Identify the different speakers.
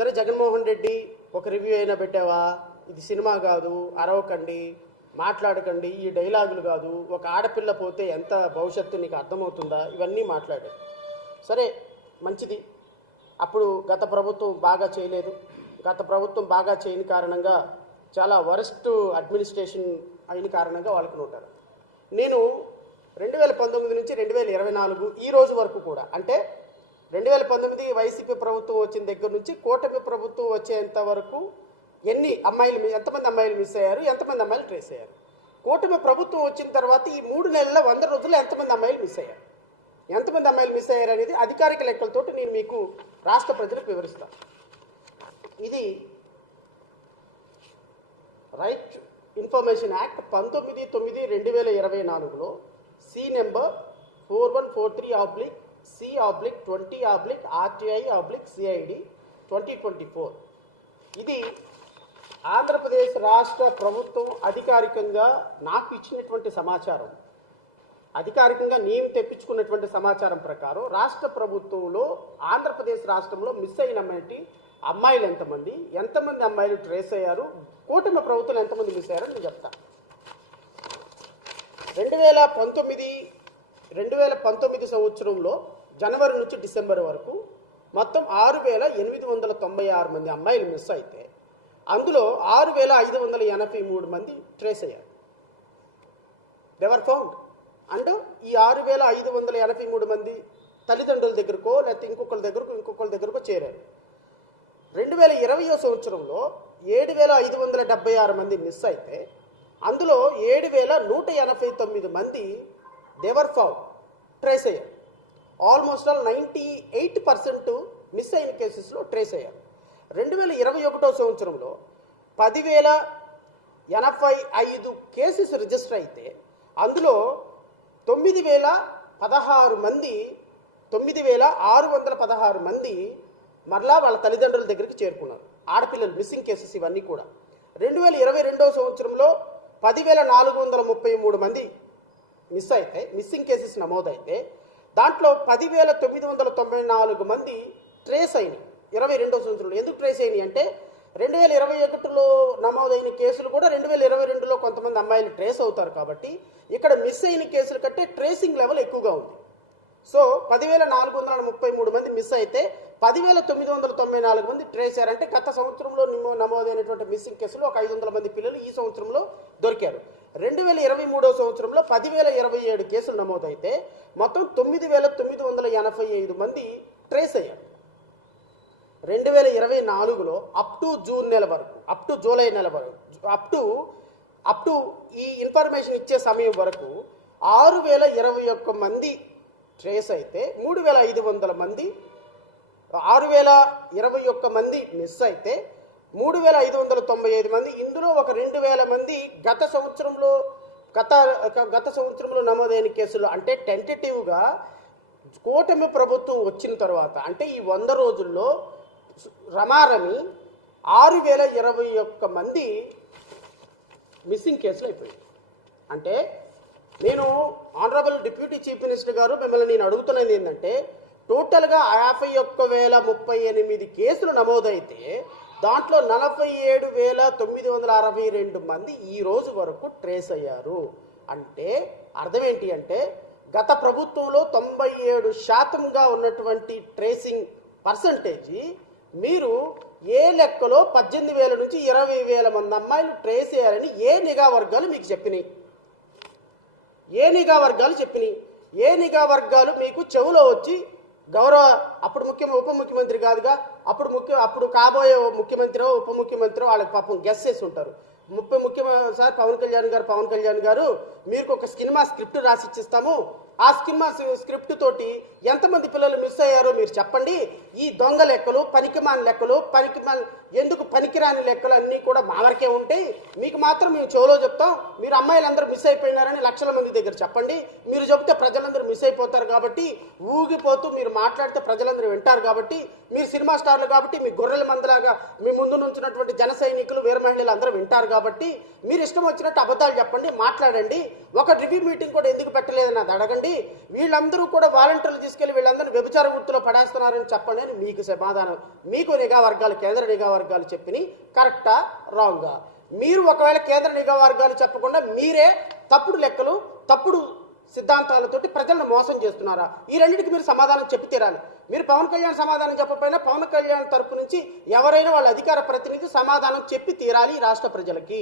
Speaker 1: సరే జగన్మోహన్ రెడ్డి ఒక రివ్యూ అయినా పెట్టావా? ఇది సినిమా కాదు అరవకండి మాట్లాడకండి ఈ డైలాగులు కాదు ఒక ఆడపిల్ల పోతే ఎంత భవిష్యత్తు నీకు అర్థమవుతుందా? ఇవన్నీ మాట్లాడాడు సరే మంచిది. అప్పుడు గత ప్రభుత్వం బాగా చేయలేదు. గత ప్రభుత్వం బాగా చేయని కారణంగా చాలా వరస్ట్ అడ్మినిస్ట్రేషన్ అయిన కారణంగా వాళ్ళకు ఉంటారు నేను రెండు వేల పంతొమ్మిది నుంచి రెండు వేల ఇరవై నాలుగు ఈ రోజు వరకు కూడా అంటే రెండు వేల పంతొమ్మిది వైసీపీ ప్రభుత్వం వచ్చిన దగ్గర నుంచి కూటమి ప్రభుత్వం వచ్చేంత వరకు ఎన్ని అమ్మాయిలు ఎంతమంది అమ్మాయిలు మిస్ అయ్యారు? ఎంతమంది అమ్మాయిలు ట్రేస్ అయ్యారు? కూటమి ప్రభుత్వం వచ్చిన తర్వాత ఈ మూడు నెలల వంద రోజుల్లో ఎంతమంది అమ్మాయిలు మిస్ అయ్యారు? ఎంతమంది అమ్మాయిలు మిస్ అయ్యారు అనేది అధికారిక లెక్కలతోటి నేను మీకు రాష్ట్ర ప్రజలకు వివరిస్తాను ఇది రైట్ ఇన్ఫర్మేషన్ యాక్ట్ పంతొమ్మిది తొమ్మిది రెండు వేల ఇరవై నాలుగులో C number four one four three oblique C oblique twenty oblique RTI oblique CID twenty twenty four ఇది ఆంధ్రప్రదేశ్ రాష్ట్ర ప్రభుత్వం అధికారికంగా నాకు ఇచ్చినటువంటి సమాచారం. అధికారికంగా నేను తెప్పించుకున్నటువంటి సమాచారం ప్రకారం రాష్ట్ర ప్రభుత్వంలో ఆంధ్రప్రదేశ్ రాష్ట్రంలో మిస్ అయిన అమ్మాయిలు ఎంతమంది ఎంతమంది అమ్మాయిలు ట్రేస్ అయ్యారు కూటమి ప్రభుత్వం ఎంతమంది మిస్ అయ్యారని నేను చెప్తా. రెండు వేల పంతొమ్మిది రెండు వేల పంతొమ్మిది సంవత్సరంలో జనవరి నుంచి డిసెంబర్ వరకు మొత్తం ఆరు వేల ఎనిమిది వందల తొంభై ఆరు మంది అమ్మాయిలు మిస్ అయితే అందులో ఆరు వేల ఐదు వందల ఎనభై మూడు మంది ట్రేస్ అయ్యారు. దెవర్ ఫౌండ్ అండ్ ఈ ఆరు వేల ఐదు వందల ఎనభై మూడు మంది తల్లిదండ్రుల దగ్గరకో లేకపోతే ఇంకొకరి దగ్గరకో ఇంకొకరి దగ్గరకో చేరారు. రెండు వేల ఇరవయో సంవత్సరంలో ఏడు వేల ఐదు వందల డెబ్బై ఆరు మంది మిస్ అయితే అందులో ఏడు వేల నూట ఎనభై తొమ్మిది మంది దేవర్ ఫౌండ్ ట్రేస్ అయ్యారు. Almost all ninety eight percent miss అయిన కేసెస్లో ట్రేస్ అయ్యారు. రెండు వేల ఇరవై ఒకటో సంవత్సరంలో పదివేల ఎనభై ఐదు కేసెస్ రిజిస్టర్ అయితే అందులో తొమ్మిది వేల పదహారు మంది తొమ్మిది వేల ఆరు వందల పదహారు మంది మరలా వాళ్ళ తల్లిదండ్రుల దగ్గరికి చేరుకున్నారు. ఆడపిల్లలు మిస్సింగ్ కేసెస్ ఇవన్నీ కూడా. రెండు వేల ఇరవై రెండవ సంవత్సరంలో పదివేల నాలుగు వందల ముప్పై మూడు మంది మిస్ అయితే మిస్సింగ్ కేసెస్ నమోదైతే దాంట్లో పదివేల తొమ్మిది వందల తొంభై నాలుగు మంది ట్రేస్ అయినాయి. ఇరవై రెండో సంవత్సరంలో ఎందుకు ట్రేస్ అయినాయి అంటే రెండు వేల ఇరవై ఒకటిలో నమోదైన కేసులు కూడా రెండు వేల ఇరవై రెండులో కొంతమంది అమ్మాయిలు ట్రేస్ అవుతారు కాబట్టి ఇక్కడ మిస్ అయిన కేసుల కంటే ట్రేసింగ్ లెవెల్ ఎక్కువగా ఉంది. సో పదివేల నాలుగు వందల ముప్పై మూడు మంది మిస్ అయితే పదివేల తొమ్మిది వందల తొంభై నాలుగు మంది ట్రేస్ అయ్యారంటే గత సంవత్సరంలో నిమో నమోదైనటువంటి మిస్సింగ్ కేసులు ఒక ఐదు వందల మంది పిల్లలు ఈ సంవత్సరంలో దొరికారు. రెండు వేల ఇరవై మూడో సంవత్సరంలో పదివేల ఇరవై ఏడు కేసులు నమోదైతే మొత్తం తొమ్మిది వేల తొమ్మిది వందల ఎనభై ఐదు మంది ట్రేస్ అయ్యారు. రెండు వేల ఇరవై నాలుగులో అప్ టు జూన్ నెల వరకు అప్ టు జూలై నెల వరకు అప్ టు అప్ టు ఈ ఇన్ఫర్మేషన్ ఇచ్చే సమయం వరకు ఆరు వేల ఇరవై ఒక్క మంది ట్రేస్ అయితే మూడు వేల ఐదు వందల మంది ఆరు వేల ఇరవై ఒక్క మంది మిస్ అయితే మూడు వేల ఐదు వందల తొంభై ఐదు మంది. ఇందులో ఒక రెండు వేల మంది గత సంవత్సరంలో గత గత సంవత్సరంలో నమోదైన కేసులు అంటే టెంటేటివ్గా కూటమి ప్రభుత్వం వచ్చిన తర్వాత అంటే ఈ వంద రోజుల్లో రమారమి ఆరు వేల ఇరవై ఒక్క మంది మిస్సింగ్ కేసులు అయిపోయాయి. అంటే నేను ఆనరబుల్ డిప్యూటీ చీఫ్ మినిస్టర్ గారు మిమ్మల్ని నేను అడుగుతున్నది ఏంటంటే టోటల్గా యాభై ఒక్క వేల ముప్పై ఎనిమిది కేసులు నమోదైతే దాంట్లో నలభై ఏడు వేల తొమ్మిది వందల అరవై రెండు మంది ఈ రోజు వరకు ట్రేస్ అయ్యారు. అంటే అర్థం ఏంటి అంటే గత ప్రభుత్వంలో తొంభై ఏడు శాతంగా ఉన్నటువంటి ట్రేసింగ్ పర్సంటేజీ మీరు ఏ లెక్కలో పద్దెనిమిది వేల నుంచి ఇరవై వేల మంది అమ్మాయిలు ట్రేస్ అయ్యారని ఏ నిఘా వర్గాలు మీకు చెప్పినాయి? ఏ నిఘా వర్గాలు చెప్పినాయి? ఏ నిఘా వర్గాలు మీకు చెవులో వచ్చి గౌరవ అప్పుడు ముఖ్యం ఉప ముఖ్యమంత్రి కాదుగా అప్పుడు ముఖ్య అప్పుడు కాబోయే ముఖ్యమంత్రి ఉప ముఖ్యమంత్రి వాళ్ళకి పాపం గెస్ చేసి ఉంటారు. ముప్పై ముఖ్యమంత్రి సార్ పవన్ కళ్యాణ్ గారు పవన్ కళ్యాణ్ గారు మీకు ఒక సినిమా స్క్రిప్ట్ రాసి ఇచ్చిస్తాము. ఆ సినిమా స్క్రిప్ట్ తోటి ఎంతమంది పిల్లలు మిస్ అయ్యారో మీరు చెప్పండి. ఈ దొంగ లెక్కలు పనికిమాని లెక్కలు పనికిమాన్ ఎందుకు పనికిరాని లెక్కలు అన్నీ కూడా మా వరకే ఉంటాయి. మీకు మాత్రం మేము చెవులో చెప్తాం. మీరు అమ్మాయిలందరూ మిస్ అయిపోయినారని లక్షల మంది దగ్గర చెప్పండి. మీరు చెబితే ప్రజలందరూ మిస్ అయిపోతారు కాబట్టి ఊగిపోతూ మీరు మాట్లాడితే ప్రజలందరూ వింటారు కాబట్టి మీరు సినిమా స్టార్లు కాబట్టి మీ గొర్రెల మందలాగా మీ ముందు నుంచినటువంటి జన సైనికులు వీర మహిళలు అందరూ వింటారు కాబట్టి మీరు ఇష్టం వచ్చినట్టు అబద్ధాలు చెప్పండి మాట్లాడండి. ఒక రివ్యూ మీటింగ్ కూడా ఎందుకు పెట్టలేదని అది అడగండి. వీళ్ళందరూ కూడా వాలంటీర్లు తీసుకెళ్ళి వీళ్ళందరూ వ్యభిచార వృత్తిలో పడేస్తున్నారని చెప్పండి అని మీకు సమాధానం. మీకు నిఘా వర్గాలు కేంద్ర నిఘా వర్గాలు చెప్పినాయి కరెక్టా రాంగా మీరు ఒకవేళ కేంద్ర నిఘా వర్గాలు చెప్పకుండా మీరే తప్పుడు లెక్కలు తప్పుడు సిద్ధాంతాలతోటి ప్రజలను మోసం చేస్తున్నారా? ఈ రెండింటికి మీరు సమాధానం చెప్పి తీరాలి. మీరు పవన్ కళ్యాణ్ సమాధానం చెప్పకపోయినా పవన్ కళ్యాణ్ తరపు నుంచి ఎవరైనా వాళ్ళ అధికార ప్రతినిధి సమాధానం చెప్పి తీరాలి ఈ రాష్ట్ర ప్రజలకి.